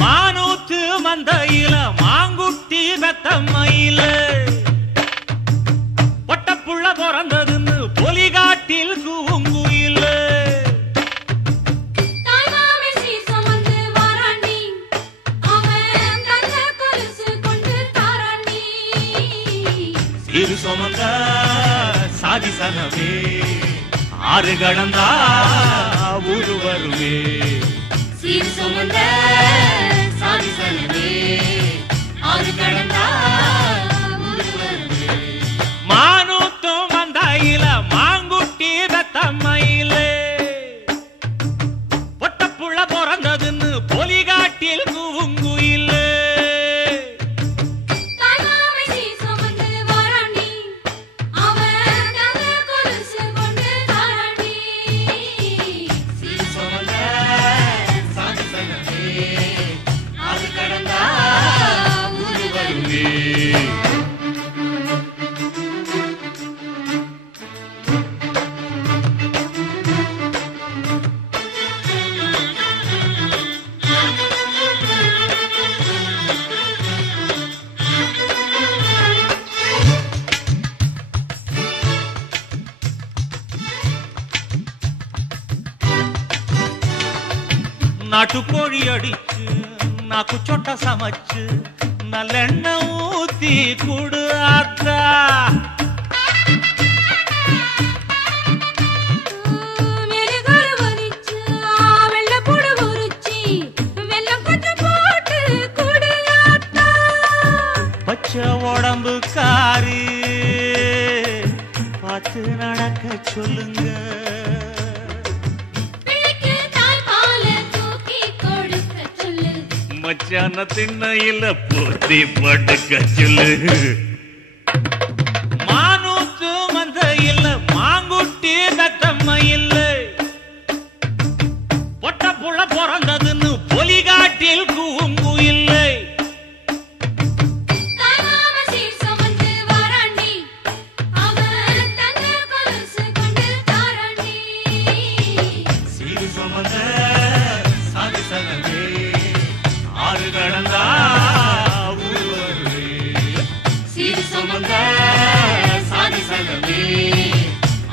மானூத்து மந்தையில மாங்குட்டி வெத்தம்மையில பொட்டப்புள்ள பிறந்ததுன்னு பொலிகாட்டில் கூங்குயில இரு சுமந்த சாதி சனவே ஆறு கடந்தா ஊரு வருவே சீர் சுமந்த சாதி சனவே ஆறு கடந்தா ஊரு வருவே மானூத்தும் மந்தையில மாங்குட்டி வெத்தம்மையில பொட்டப்புள்ள பிறந்ததுன்னு பொலிகாட்டில் கூங்குயில நாட்டுக்கோழி அடிச்சு நாக்கு சொட்ட சமைச்சு நல்லெண்ணெய் ஊத்தி குடு ஆத்தா பச்சை உடம்பு காரி பார்த்து நடக்க சொல்லுங்க மச்சான திண்ணையில போத்தி படுக்க சொல்லு மானூத்து மந்தையில மாங்குட்டி தத்தம்மையில பொட்ட புள்ள பிறந்ததுன்னு பொலிகாட்டில் கூங்குயில்லை சீர் சுமந்த சாதி சனவே ஆறு கடந்தா ஊரு வருவே சீர் சுமந்த சாதி சனவே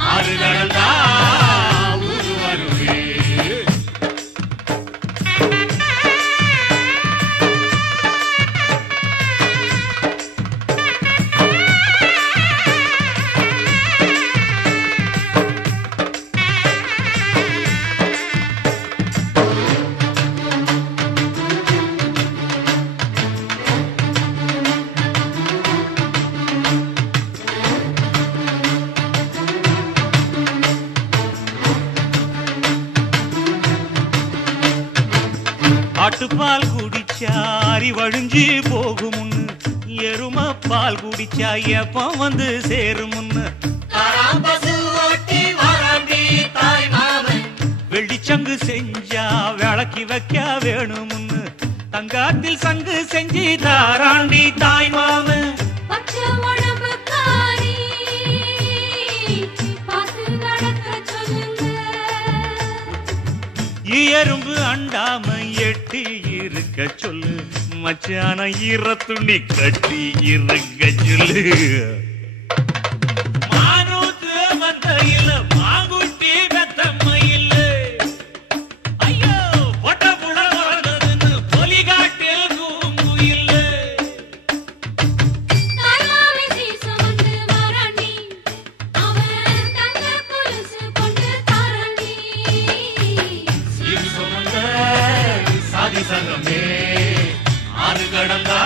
ஆறு கடந்தா ஊரு வருவே ஆட்டுப்பால் குடிச்சா அறிவழிஞ்சி போகுமுன்னு எரும பால் குடிச்சா எப்ப வந்து சேருமுன்னு வெள்ளிச்சங்கு செஞ்சா விளக்கி வைக்க வேணுமுன்னு தங்காத்தில் சங்கு செஞ்சு தாராண்டி தாய் மாமன் எறும்பு அண்டாம எட்டி இருக்க சொல்லு மச்சான ஈரத்துணி கட்டி இருக்க சொல்லு மானூத்து மந்தையில மாங்குட்டி வெத்தம்மையில ஐயோ பொட்ட புள்ள பிறந்ததுன்னு பொலிகாட்டில் கூங்குயில்ல சீர் சுமந்த சாதி சனமே ஆறு கடந்தா